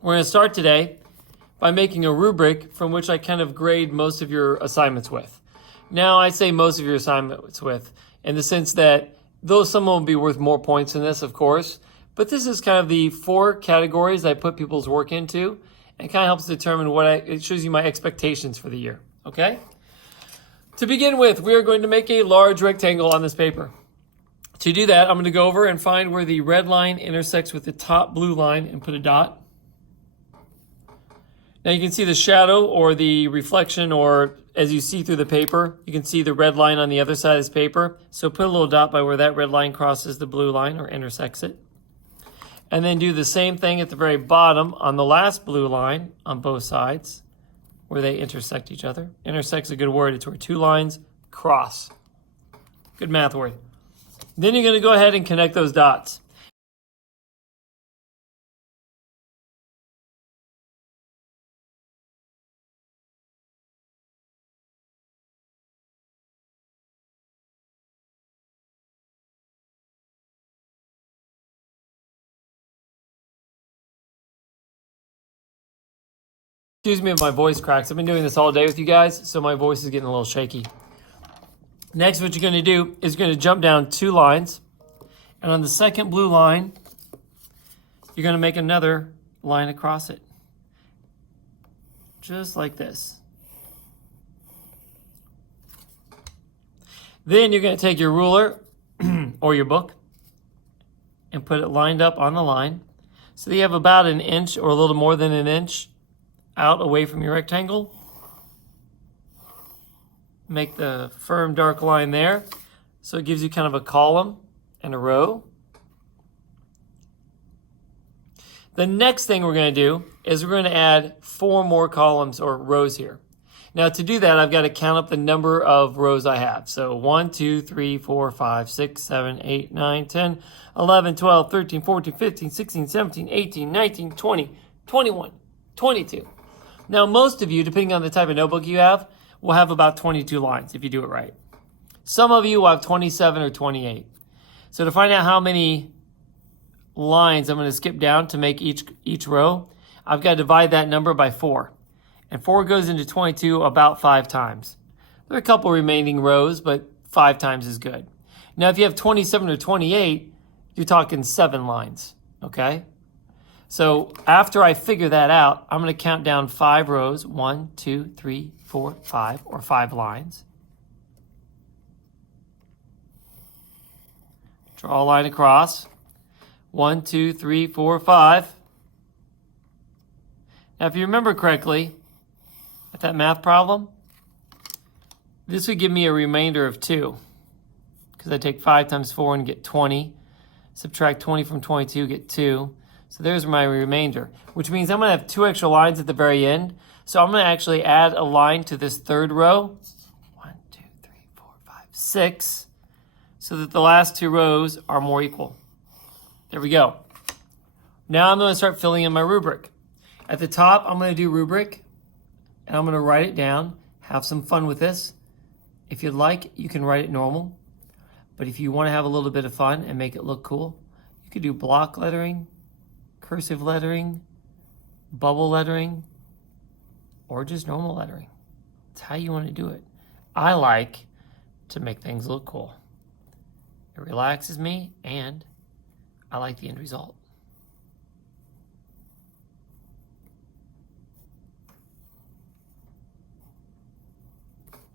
We're going to start today by making a rubric from which I kind of grade most of your assignments with. Now, I say most of your assignments with, in the sense that though some will be worth more points than this, of course, but this is kind of the 4 categories I put people's work into, and kind of helps determine it shows you my expectations for the year, okay? To begin with, we are going to make a large rectangle on this paper. To do that, I'm going to go over and find where the red line intersects with the top blue line and put a dot. Now you can see the shadow or the reflection, or as you see through the paper, you can see the red line on the other side of this paper. So put a little dot by where that red line crosses the blue line or intersects it. And then do the same thing at the very bottom on the last blue line on both sides where they intersect each other. Intersect's a good word. It's where 2 lines cross. Good math word. Then you're going to go ahead and connect those dots. Excuse me if my voice cracks. I've been doing this all day with you guys, so my voice is getting a little shaky. Next, what you're going to do is you're going to jump down 2 lines. And on the second blue line, you're going to make another line across it. Just like this. Then you're going to take your ruler or your book and put it lined up on the line. So that you have about an inch or a little more than an inch out away from your rectangle. Make the firm dark line there. So it gives you kind of a column and a row. The next thing we're going to do is we're going to add 4 more columns or rows here. Now to do that, I've got to count up the number of rows I have. So 1, 2, 3, 4, 5, 6, 7, 8, 9, 10, 11, 12, 13, 14, 15, 16, 17, 18, 19, 20, 21, 22. Now most of you, depending on the type of notebook you have, will have about 22 lines if you do it right. Some of you will have 27 or 28. So to find out how many lines I'm going to skip down to make each row, I've got to divide that number by 4. And 4 goes into 22 about 5 times. There are a couple remaining rows, but 5 times is good. Now, if you have 27 or 28, you're talking 7 lines, okay? So after I figure that out, I'm going to count down 5 rows, 1, 2, 3, 4, 5, or 5 lines. Draw a line across. 1, 2, 3, 4, 5. Now, if you remember correctly, at that math problem, this would give me a remainder of 2. Because I take 5 times 4 and get 20. Subtract 20 from 22, get 2. So there's my remainder, which means I'm going to have 2 extra lines at the very end. So I'm going to actually add a line to this third row. 1, 2, 3, 4, 5, 6. So that the last 2 rows are more equal. There we go. Now I'm going to start filling in my rubric. At the top, I'm going to do rubric, and I'm going to write it down. Have some fun with this. If you'd like, you can write it normal. But if you want to have a little bit of fun and make it look cool, you could do block lettering, cursive lettering, bubble lettering, or just normal lettering. It's how you want to do it. I like to make things look cool. It relaxes me, and I like the end result.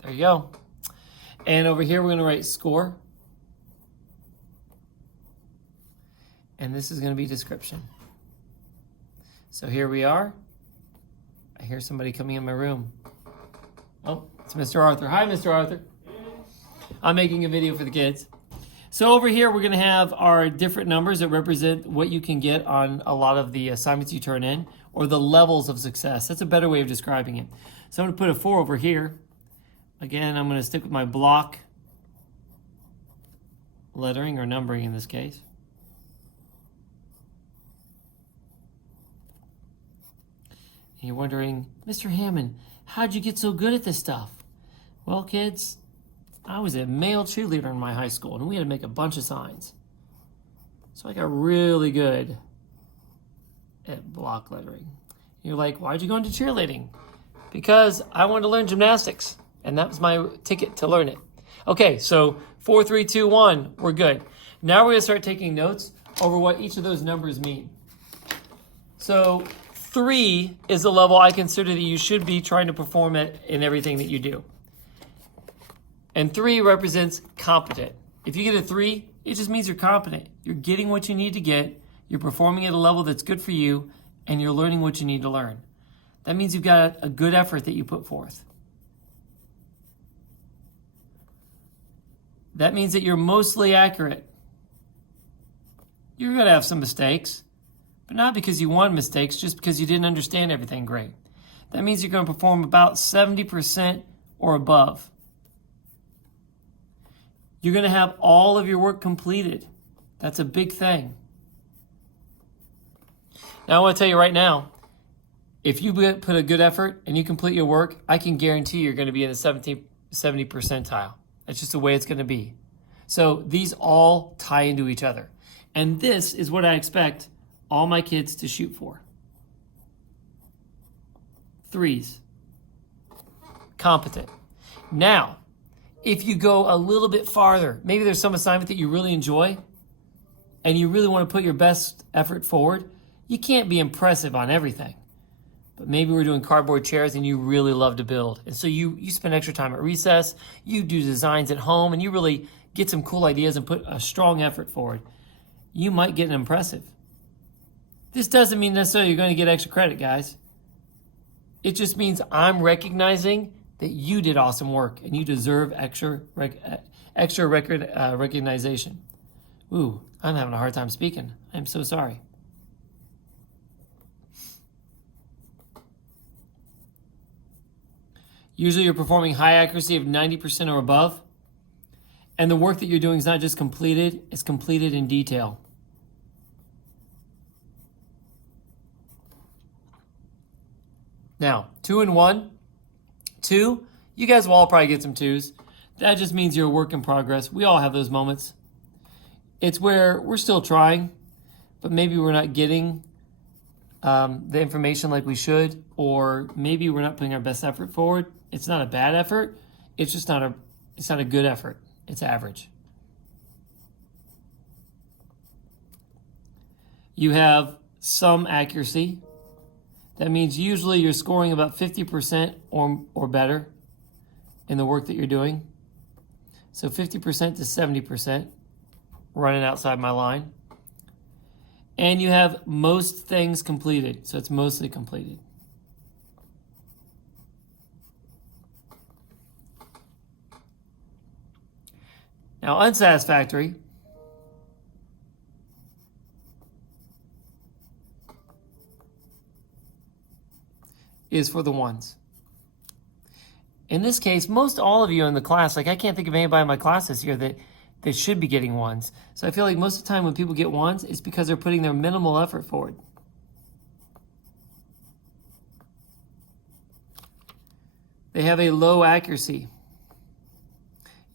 There you go. And over here, we're going to write score. And this is going to be description. So here we are. I hear somebody coming in my room. Oh, it's Mr. Arthur. Hi, Mr. Arthur. I'm making a video for the kids. So over here, we're going to have our different numbers that represent what you can get on a lot of the assignments you turn in, or the levels of success. That's a better way of describing it. So I'm going to put a 4 over here. Again, I'm going to stick with my block lettering, or numbering in this case. And you're wondering, Mr. Hammond, how'd you get so good at this stuff? Well, kids, I was a male cheerleader in my high school, and we had to make a bunch of signs. So I got really good at block lettering. You're like, why'd you go into cheerleading? Because I wanted to learn gymnastics, and that was my ticket to learn it. Okay, so 4, 3, 2, 1, we're good. Now we're going to start taking notes over what each of those numbers mean. So 3 is the level I consider that you should be trying to perform at in everything that you do. And 3 represents competent. If you get a 3, it just means you're competent. You're getting what you need to get, you're performing at a level that's good for you, and you're learning what you need to learn. That means you've got a good effort that you put forth. That means that you're mostly accurate. You're going to have some mistakes, but not because you want mistakes, just because you didn't understand everything great. That means you're going to perform about 70% or above. You're going to have all of your work completed. That's a big thing. Now, I want to tell you right now, if you put a good effort and you complete your work, I can guarantee you're going to be in the 70 percentile. That's just the way it's going to be. So these all tie into each other. And this is what I expect all my kids to shoot for. 3s. Competent. Now, if you go a little bit farther, maybe there's some assignment that you really enjoy and you really want to put your best effort forward, you can't be impressive on everything. But maybe we're doing cardboard chairs and you really love to build. And so you spend extra time at recess, you do designs at home, and you really get some cool ideas and put a strong effort forward. You might get an impressive. This doesn't mean necessarily you're going to get extra credit, guys. It just means I'm recognizing that you did awesome work and you deserve extra recognition. Ooh, I'm having a hard time speaking. I'm so sorry. Usually you're performing high accuracy of 90% or above. And the work that you're doing is not just completed, it's completed in detail. Now, 2 and 1. 2, you guys will all probably get some 2s. That just means you're a work in progress. We all have those moments. It's where we're still trying, but maybe we're not getting the information like we should, or maybe we're not putting our best effort forward. It's not a bad effort. It's just not a good effort. It's average. You have some accuracy. That means usually you're scoring about 50% or better in the work that you're doing. So 50% to 70%, running outside my line. And you have most things completed, so it's mostly completed. Now, unsatisfactory is for the 1s. In this case, most all of you in the class, like I can't think of anybody in my class this year that should be getting 1s. So I feel like most of the time when people get 1s, it's because they're putting their minimal effort forward. They have a low accuracy.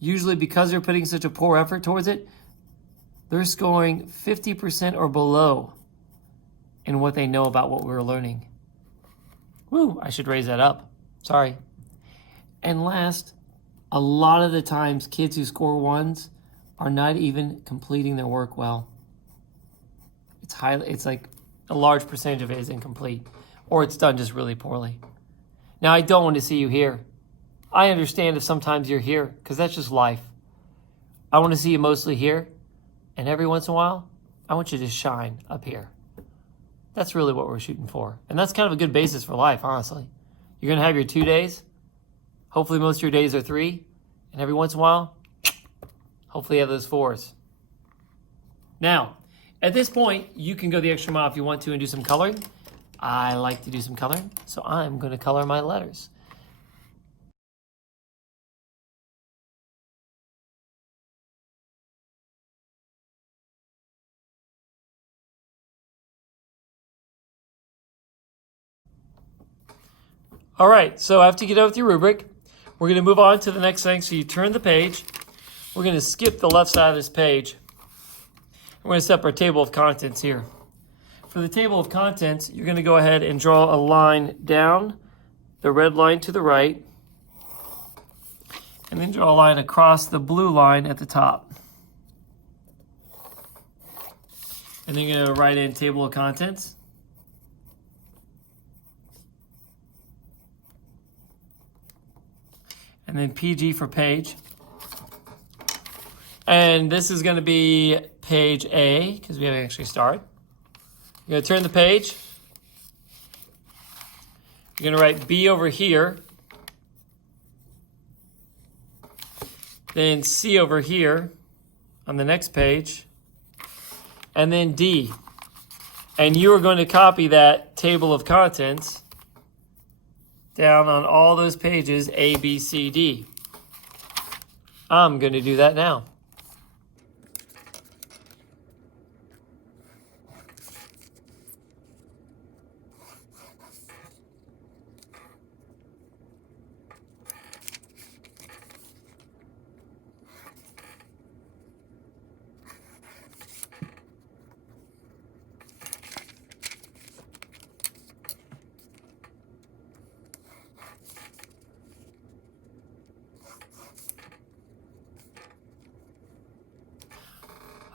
Usually because they're putting such a poor effort towards it, they're scoring 50% or below in what they know about what we're learning. Woo, I should raise that up. Sorry. And last, a lot of the times kids who score 1s are not even completing their work well. It's like a large percentage of it is incomplete, or it's done just really poorly. Now, I don't want to see you here. I understand if sometimes you're here, because that's just life. I want to see you mostly here, and every once in a while, I want you to shine up here. That's really what we're shooting for. And that's kind of a good basis for life, honestly. You're going to have your 2 days. Hopefully most of your days are 3. And every once in a while, hopefully you have those 4s. Now, at this point, you can go the extra mile if you want to and do some coloring. I like to do some coloring, so I'm going to color my letters. All right, so after you get done with your rubric, we're going to move on to the next thing. So you turn the page. We're going to skip the left side of this page. We're going to set up our table of contents here. For the table of contents, you're going to go ahead and draw a line down, the red line to the right, and then draw a line across the blue line at the top. And then you're going to write in table of contents. And then PG for page. And this is going to be page A, because we haven't actually started. You're going to turn the page. You're going to write B over here. Then C over here on the next page. And then D. And you are going to copy that table of contents down on all those pages, A, B, C, D. I'm going to do that now.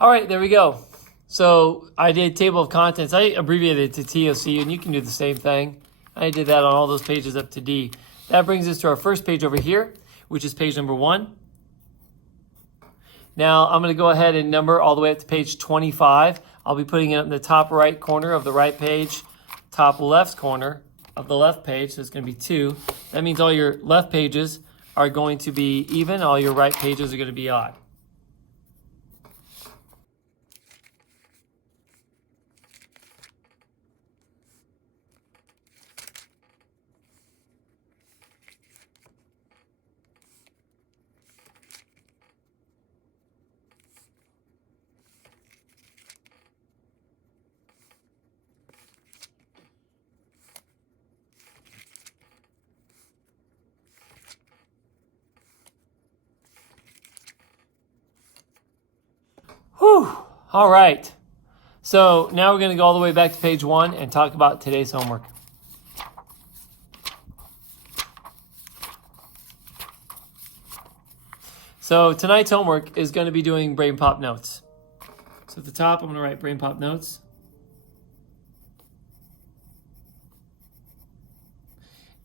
All right, there we go. So I did table of contents. I abbreviated it to TOC, and you can do the same thing. I did that on all those pages up to D. That brings us to our first page over here, which is page number 1. Now I'm going to go ahead and number all the way up to page 25. I'll be putting it in the top right corner of the right page, top left corner of the left page, so it's going to be 2. That means all your left pages are going to be even, all your right pages are going to be odd. Whew. All right. So now we're going to go all the way back to page 1 and talk about today's homework. So tonight's homework is going to be doing brain pop notes. So at the top, I'm going to write brain pop notes.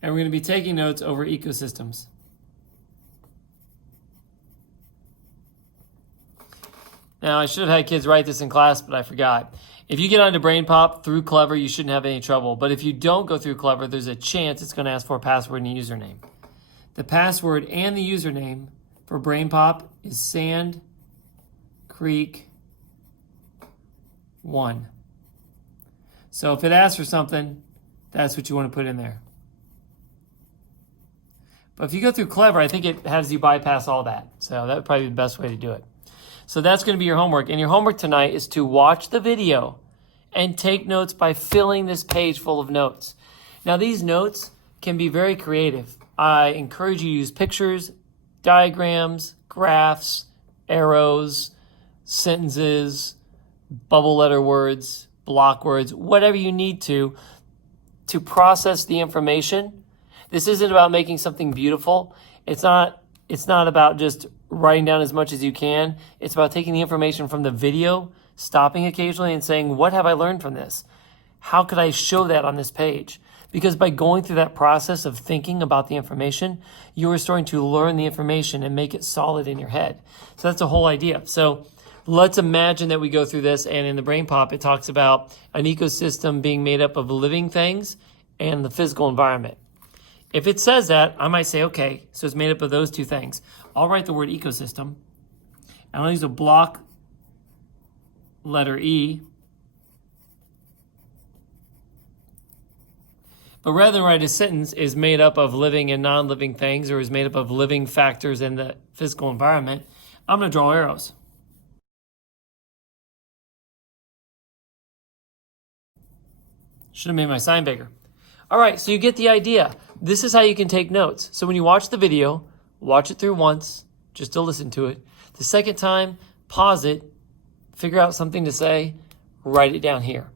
And we're going to be taking notes over ecosystems. Now, I should have had kids write this in class, but I forgot. If you get onto Brain Pop through Clever, you shouldn't have any trouble. But if you don't go through Clever, there's a chance it's going to ask for a password and a username. The password and the username for Brain Pop is Sand Creek 1. So if it asks for something, that's what you want to put in there. But if you go through Clever, I think it has you bypass all that. So that would probably be the best way to do it. So that's going to be your homework. And your homework tonight is to watch the video and take notes by filling this page full of notes. Now, these notes can be very creative. I encourage you to use pictures, diagrams, graphs, arrows, sentences, bubble letter words, block words, whatever you need to process the information. This isn't about making something beautiful. It's not about just writing down as much as you can. It's about taking the information from the video, stopping occasionally and saying, what have I learned from this? How could I show that on this page? Because by going through that process of thinking about the information, you are starting to learn the information and make it solid in your head. So that's the whole idea. So let's imagine that we go through this, and in the Brain Pop, it talks about an ecosystem being made up of living things and the physical environment. If it says that, I might say, okay, so it's made up of those two things. I'll write the word ecosystem, and I'll use a block letter E. But rather than write a sentence is made up of living and non-living things, or is made up of living factors in the physical environment, I'm going to draw arrows. Should have made my sign bigger. All right, so you get the idea. This is how you can take notes. So when you watch the video, watch it through once, just to listen to it. The second time, pause it, figure out something to say, write it down here.